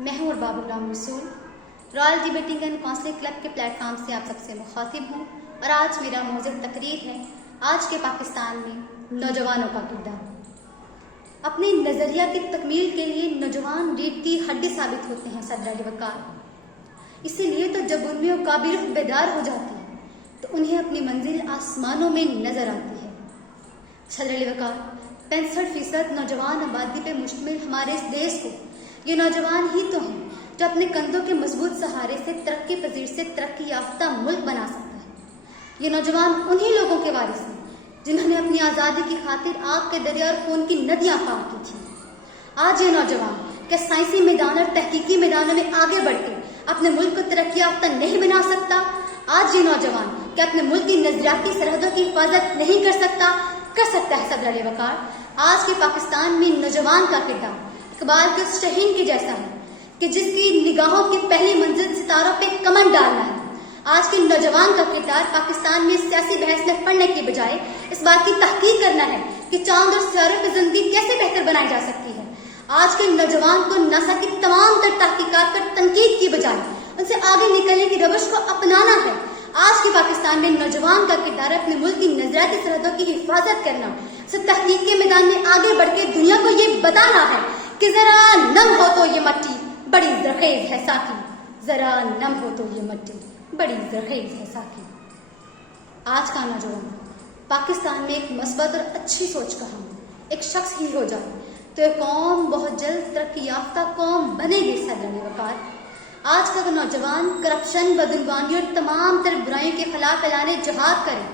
میں ہوں ارباب الرحمان رسول، Royal debating and counselling club کے پلیٹ فارم سے آپ سب سے مخاطب ہوں، اور آج میرا موضوع تقریر ہے آج کے پاکستان میں نوجوانوں کا کردار۔ اپنے نظریہ کی تکمیل کے لیے نوجوان ریڑھ کی ہڈی ثابت ہوتے ہیں صدر علی وقار۔ اسی لیے تو جب ان میں قابل رخ بیدار ہو جاتی ہے تو انہیں اپنی منزل آسمانوں میں نظر آتی ہے۔ صدر علی وقار 65% نوجوان آبادی پہ مشتمل ہمارے اس دیش کو یہ نوجوان ہی تو ہیں جو اپنے کندھوں کے مضبوط سہارے سے ترقی پذیر سے ترقی یافتہ ملک بنا سکتا ہے۔ یہ نوجوان انہی لوگوں کے وارث ہیں جنہوں نے اپنی آزادی کی خاطر آگ کے دریا اور خون کی ندیاں پار کی تھیں۔ آج یہ نوجوان کیا سائنسی میدان اور تحقیقی میدانوں میں آگے بڑھ کے اپنے ملک کو ترقی یافتہ نہیں بنا سکتا؟ آج یہ نوجوان کیا اپنے ملک کی نظریاتی سرحدوں کی حفاظت نہیں کر سکتا؟ کر سکتا ہے صدر علی وقار۔ آج کے پاکستان میں نوجوان کا کردار اقبال کے اس شہین کے جیسا ہے کہ جس کی نگاہوں کی پہلی منزل ستاروں پہ کمن ڈالنا ہے۔ آج کے نوجوان کا کردار پاکستان میں سیاسی بحث میں پڑھنے کی بجائے اس بات کی تحقیق کرنا ہے کہ چاند اور ستاروں کی زندگی کیسے بہتر بنائی جا سکتی ہے۔ آج کے نوجوان کو ناسا کی تمام تر تحقیقات پر تنقید کی بجائے ان سے آگے نکلنے کی روش کو اپنانا ہے۔ آج کے پاکستان میں نوجوان کا کردار اپنے ملک کی نظریاتی سرحدوں کی حفاظت کرنا، اسے تحقیق کے میدان میں آگے بڑھ کے دنیا کو یہ بتانا ہے کہ ذرا نم ہو تو یہ مٹی بڑی زرخیز ہے ساقی، ذرا نم ہو تو یہ مٹی بڑی زرخیز ہے ساقی۔ آج کا نوجوان پاکستان میں ایک مثبت اور اچھی سوچ کا ہم ایک شخص ہی ہو جائے تو یہ قوم بہت جلد ترقی یافتہ قوم بنے گی صدر علی وقار۔ آج کا نوجوان کرپشن، بدعنوانی اور تمام تر برائیوں کے خلاف اعلان جہاد کرے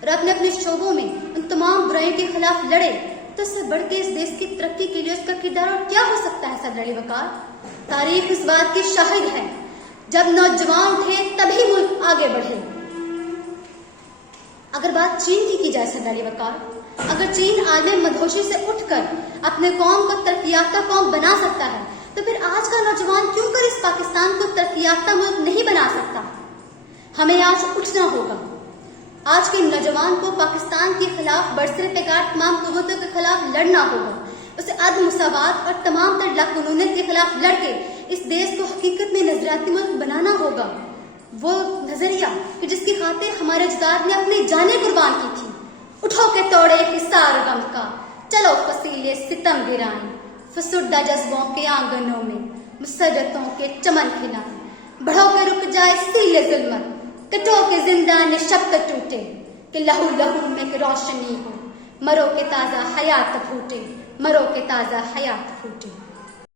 اور اپنے اپنے شعبوں میں ان تمام برائیوں کے خلاف لڑے تو اس سے بڑھ کے اس دیش کی ترقی کے لیے اس کا کردار اور کیا ہو سکتا ہے صدر علی وقار۔ تاریخ اس بات کی شاہد ہے جب نوجوان تھے تبھی ملک آگے بڑھے۔ اگر بات چین کی جائے صدر علی وقار، اگر چین عالم مدہوشی سے اٹھ کر اپنے قوم کو ترقی یافتہ قوم بنا سکتا ہے تو پھر آج کا نوجوان کیوں کر اس پاکستان کو ترقی یافتہ ملک نہیں بنا سکتا؟ ہمیں آج اٹھنا ہوگا۔ آج کے نوجوان کو پاکستان کے خلاف برسر پیکار تمام قوتوں کے خلاف لڑنا ہوگا، اسے عدم مساوات اور تمام تر لاقانونیت کے خلاف لڑ کے اس دیش کو حقیقت میں نظریاتی ملک بنانا ہوگا۔ وہ نظریہ کہ جس کی خاطر ہمارے اجداد نے اپنی جانیں قربان کی تھی۔ اٹھو کے توڑے حصار غم کا، چلو فصیلے ستم گرائیں، فسردہ جذبوں کے آنگنوں میں مسرتوں کے چمن کھلائیں۔ بڑھو کے رک جائے سیل ظلمت، کٹو کے زندان شب تک ٹوٹے، کہ لہو لہو میں کہ روشنی ہو، مرو کے تازہ حیات پھوٹے، مرو کے تازہ حیات پھوٹے۔